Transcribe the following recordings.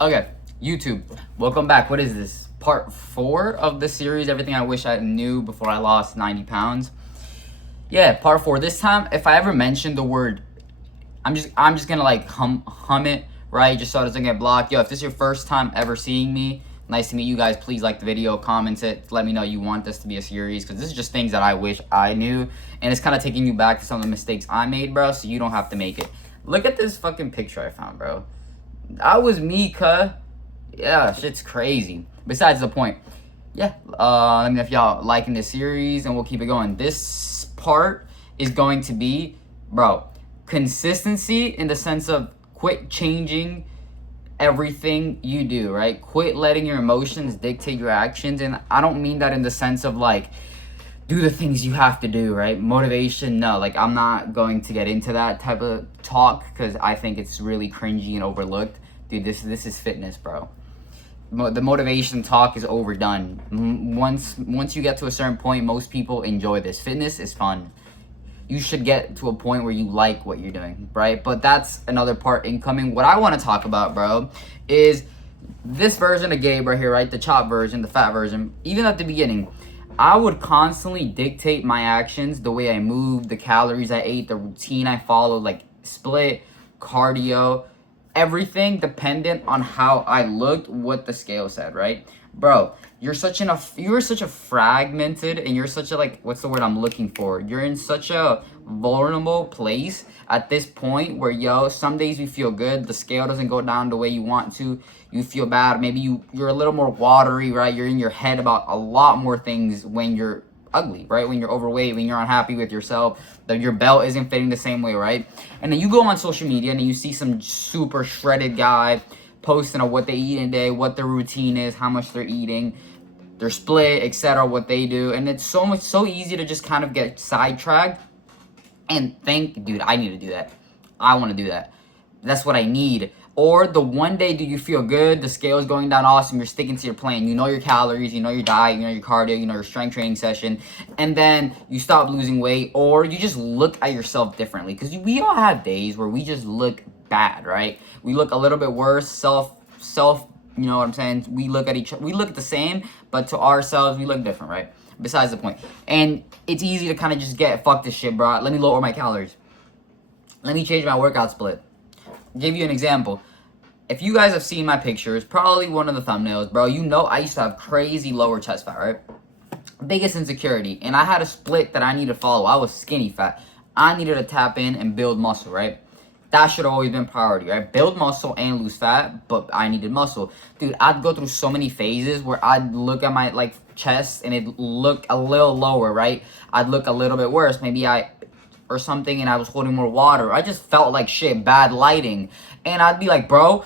Okay, YouTube, welcome back. What is this? Part 4 of the series, Everything I Wish I Knew Before I Lost 90 Pounds. Yeah, part 4. This time, if I ever mention the word, I'm just gonna like hum it, right? Just so it doesn't get blocked. Yo, if this is your first time ever seeing me, nice to meet you guys. Please like the video, comment it, let me know you want this to be a series, because this is just things that I wish I knew, and it's kind of taking you back to some of the mistakes I made, bro, so you don't have to make it. Look at this fucking picture I found, bro. That was me, cuh. Yeah, shit's crazy. Besides the point. Yeah, let me know if y'all liking this series, and we'll keep it going. This part is going to be, bro, consistency in the sense of quit changing everything you do, right? Quit letting your emotions dictate your actions. And I don't mean that in the sense of like, do the things you have to do, right? Motivation, no. Like, I'm not going to get into that type of talk because I think it's really cringy and overlooked. Dude, this is fitness, bro. The motivation talk is overdone. Once you get to a certain point, most people enjoy this. Fitness is fun. You should get to a point where you like what you're doing, right? But that's another part incoming. What I want to talk about, bro, is this version of Gabe right here, right? The chop version, the fat version. Even at the beginning, I would constantly dictate my actions, the way I moved, the calories I ate, the routine I followed, like split, cardio, everything dependent on how I looked, what the scale said, right? Bro, you're such a fragmented, and you're such a, like, what's the word I'm looking for? You're in such a vulnerable place at this point where, yo, some days you feel good, the scale doesn't go down the way you want to, you feel bad, maybe you're a little more watery, right? You're in your head about a lot more things when you're ugly, right? When you're overweight, when you're unhappy with yourself, that your belt isn't fitting the same way, right? And then you go on social media and you see some super shredded guy posting on what they eat in a day, what their routine is, how much they're eating, their split, etc., what they do. And it's so easy to just kind of get sidetracked and think, dude, I need to do that. I want to do that. That's what I need. Or the one day do you feel good, the scale is going down awesome, you're sticking to your plan, you know your calories, you know your diet, you know your cardio, you know your strength training session, and then you stop losing weight, or you just look at yourself differently. Because we all have days where we just look bad, right? We look a little bit worse, you know what I'm saying? We look at the same, but to ourselves, we look different, right? Besides the point. And it's easy to kind of just get, fuck this shit, bro. Let me lower my calories. Let me change my workout split. Give you an example. If you guys have seen my pictures, probably one of the thumbnails, bro, you know I used to have crazy lower chest fat, right? Biggest insecurity. And I had a split that I needed to follow. I was skinny fat. I needed to tap in and build muscle, right? That should have always been priority, right? Build muscle and lose fat, but I needed muscle. Dude, I'd go through so many phases where I'd look at my, like, chest and it'd look a little lower, right? I'd look a little bit worse. Maybe or something, and I was holding more water. I just felt like shit, bad lighting. And I'd be like, bro,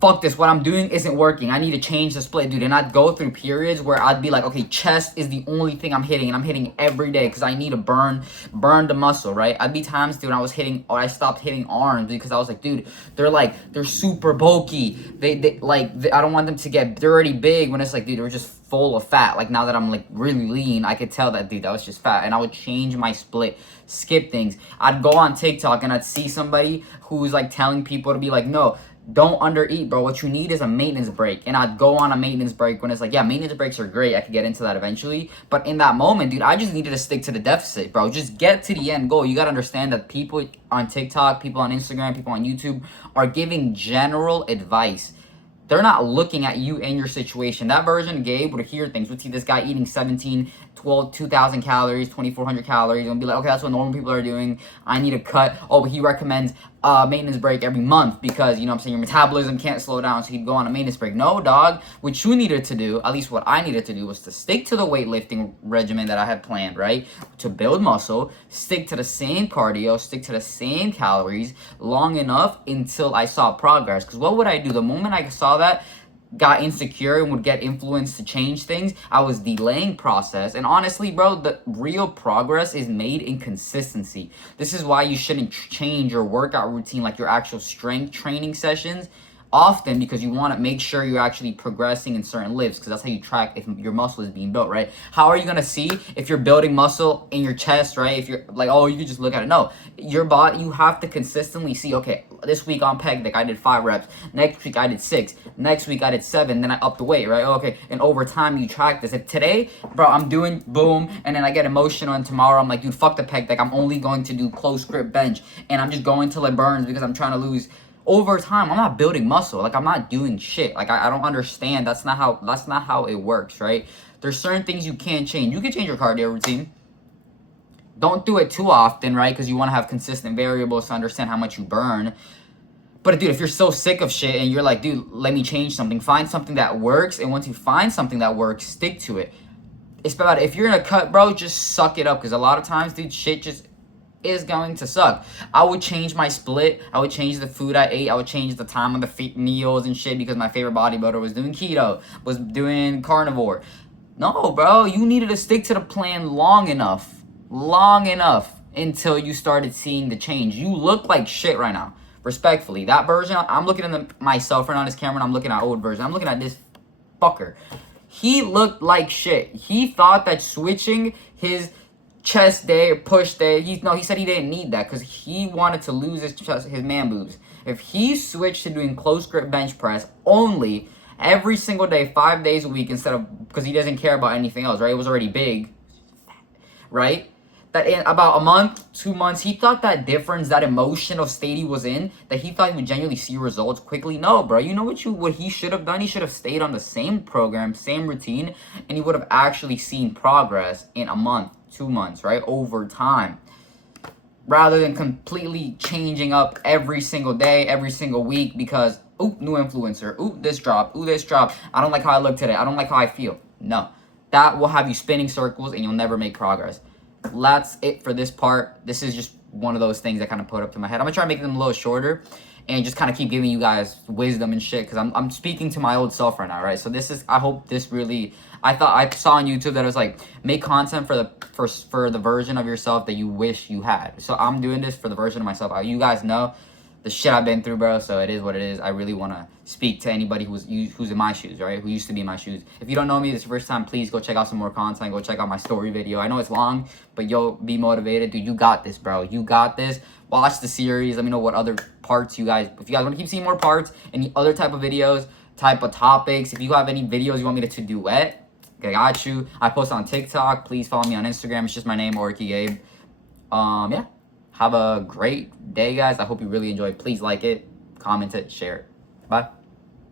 fuck this, what I'm doing isn't working. I need to change the split, dude. And I'd go through periods where I'd be like, okay, chest is the only thing I'm hitting, and I'm hitting every day because I need to burn the muscle, right? I'd be times, dude, I stopped hitting arms because I was like, dude, they're super bulky. I don't want them to get dirty big when it's like, dude, they're just full of fat. Like, now that I'm like really lean, I could tell that, dude, that was just fat. And I would change my split, skip things. I'd go on TikTok and I'd see somebody who's like telling people to be like, no, don't undereat, bro. What you need is a maintenance break. And I'd go on a maintenance break when it's like, yeah, maintenance breaks are great. I could get into that eventually. But in that moment, dude, I just needed to stick to the deficit, bro. Just get to the end goal. You got to understand that people on TikTok, people on Instagram, people on YouTube are giving general advice. They're not looking at you and your situation. That version, Gabe, would hear things. Would see this guy eating 17, 12, 2,000 calories, 2,400 calories, and be like, okay, that's what normal people are doing. I need to cut. Oh, but he recommends maintenance break every month because, you know what I'm saying, your metabolism can't slow down, so he'd go on a maintenance break. No, dog. What you needed to do, at least what I needed to do, was to stick to the weightlifting regimen that I had planned, right? To build muscle, stick to the same cardio, stick to the same calories long enough until I saw progress. Because what would I do? The moment I saw that, got insecure and would get influenced to change things, I was delaying process. And honestly, bro, the real progress is made in consistency. This is why you shouldn't change your workout routine, like your actual strength training sessions, often because you want to make sure you're actually progressing in certain lifts, because that's how you track if your muscle is being built, right? How are you gonna see if you're building muscle in your chest, right? If you're like, oh, you can just look at it. No, your body, you have to consistently see, okay, this week on pec deck I did 5 reps, next week I did 6, next week I did 7, then I upped the weight, right? Okay, and over time you track this. If today, bro, I'm doing boom, and then I get emotional, and tomorrow I'm like, dude, fuck the pec deck, I'm only going to do close grip bench, and I'm just going till it burns because I'm trying to lose. Over time, I'm not building muscle. Like, I'm not doing shit. Like, I don't understand. That's not how it works, right? There's certain things you can't change. You can change your cardio routine. Don't do it too often, right? Because you want to have consistent variables to understand how much you burn. But dude, if you're so sick of shit and you're like, dude, let me change something, find something that works. And once you find something that works, stick to it. It's about, if you're in a cut, bro, just suck it up. Because a lot of times, dude, shit just is going to suck. I would change my split. I would change the food I ate. I would change the time of the meals and shit because my favorite bodybuilder was doing keto, was doing carnivore. No, bro, you needed to stick to the plan long enough until you started seeing the change. You look like shit right now. Respectfully, that version, I'm looking at myself right now on this camera, and I'm looking at old version. I'm looking at this fucker. He looked like shit. He thought that switching his chest day or push day, he said he didn't need that because he wanted to lose his man boobs. If he switched to doing close grip bench press only every single day, 5 days a week, instead of, because he doesn't care about anything else, right? It was already big, right? That in about a month, 2 months, he thought that difference, that emotional state he was in, that he thought he would genuinely see results quickly. No, bro. You know what he should have done? He should have stayed on the same program, same routine, and he would have actually seen progress in a month, 2 months, right? Over time. Rather than completely changing up every single day, every single week because, ooh, new influencer, ooh, this drop, ooh, this drop. I don't like how I look today. I don't like how I feel. No. That will have you spinning circles and you'll never make progress. That's it for this part. This is just one of those things that kind of put up to my head. I'm gonna try to make them a little shorter and just kind of keep giving you guys wisdom and shit, because I'm speaking to my old self right now, right? So this is, I hope this really, I thought I saw on YouTube that it was like, make content for the version of yourself that you wish you had. So I'm doing this for the version of myself. You guys know the shit I've been through, bro, so it is what it is. I really want to speak to anybody who's in my shoes, right? Who used to be in my shoes. If you don't know me, this is your first time, please go check out some more content. Go check out my story video. I know it's long, but you'll be motivated. Dude, you got this, bro. You got this. Watch the series. Let me know what other parts you guys, if you guys want to keep seeing more parts, any other type of videos, type of topics. If you have any videos you want me to duet, I got you. I post on TikTok. Please follow me on Instagram. It's just my name, Orky Gabe. Yeah. Have a great day, guys. I hope you really enjoyed. Please like it, comment it, share it. Bye.